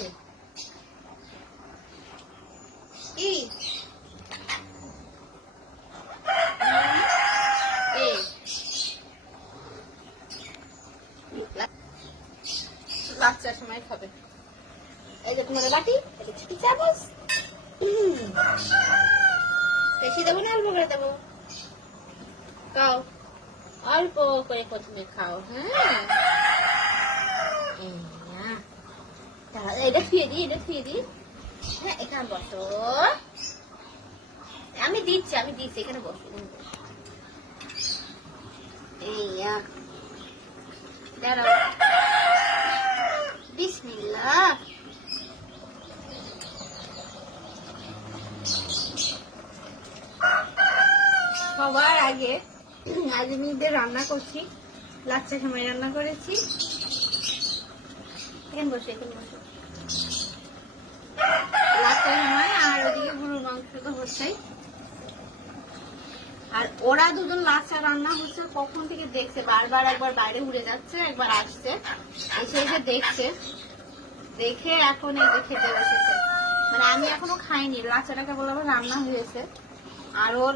হচ্ছে কি বাচ্চার সময় খাবে। এই যে তোমার বাটি, এটা ছোট চামচ, বেশি দেবো না অল্প করে দেবো? খাও, অল্প করে প্রথমে খাও। হ্যাঁ, এটা থুয়ে দিই, এটা থুয়ে দিই। হ্যাঁ, এখানে বসো, আমি দিচ্ছি এখানে বসো। দাঁড়াও, বিসমিল্লাহ। সবার আগে আজ আমি রান্না করছি, লাচ্চা সময় রান্না করেছি। এখানে বসে লাচ্চা সময়, আর ওদিকে গরুর মাংস তো হচ্ছেই। আর ওরা দুজন লাচ্চা রান্না হচ্ছে কখন থেকে দেখছে, বারবার একবার বাইরে উড়ে যাচ্ছে, একবার আসছে, এসে দেখছে, দেখে এখন এই যে খেতে বসেছে। মানে আমি এখনো খাইনি, লাচ্চাটাকে বলে আবার রান্না হয়েছে, আর ওর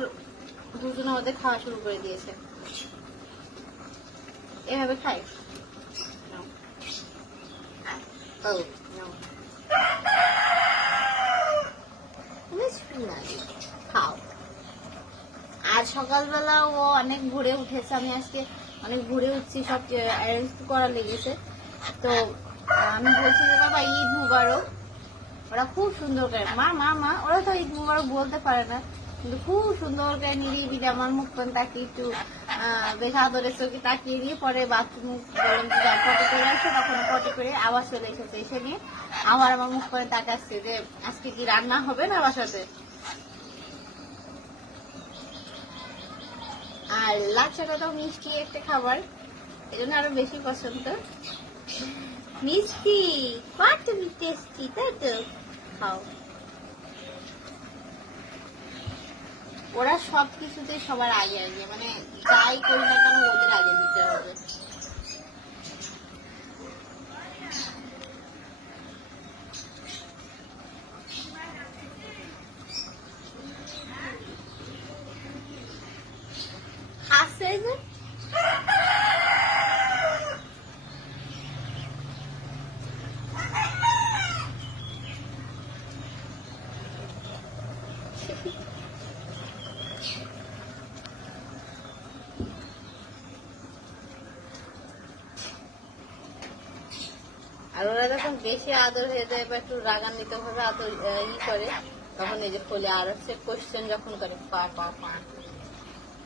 দুজনে ওদের খাওয়া শুরু করে দিয়েছে। এভাবে খাই, খাও। আজ সকালবেলা ও অনেক ভোরে উঠেছে, আমি আজকে অনেক ভোরে উঠছি, সব অ্যারেঞ্জ করা লেগেছে। তো আমি বলছি যে বাবা ঈদ মুবারক। ওরা খুব সুন্দর করে মা মা মা, ওরা তো ঈদ মুবারক বলতে পারে না, কিন্তু খুব সুন্দর করে নিরিবিলি আমার মুখ পান তাকিয়ে একটু বেশ আদরের চোখে তাকিয়ে দিয়ে পরে বাথরুম বললাম যে পটি করে আসে, তখন পটি করে আওয়াজ চলে এসেছে, এসে নিয়ে আবার আমার মুখ করে তাকাচ্ছে যে আজকে কি রান্না হবে না বাসাতে। আর লাচ্চাটা তো মিষ্টি একটা খাবার, এই জন্য আরো বেশি পছন্দ। মিষ্টি কত টেস্টি, তাই তো? খাও। ওরা সবকিছুতে সবার আগে আগে, মানে যাই করি না কেন ওদের আগে দিতে হবে। খাচ্ছে যে আর ওরা যখন বেশি আদর হয়ে যায় বা একটু রাগান্বিত ভাবে আদর করে, তখন এই যে ফলে আর হচ্ছে কোশ্চেন যখন করে পা পা পা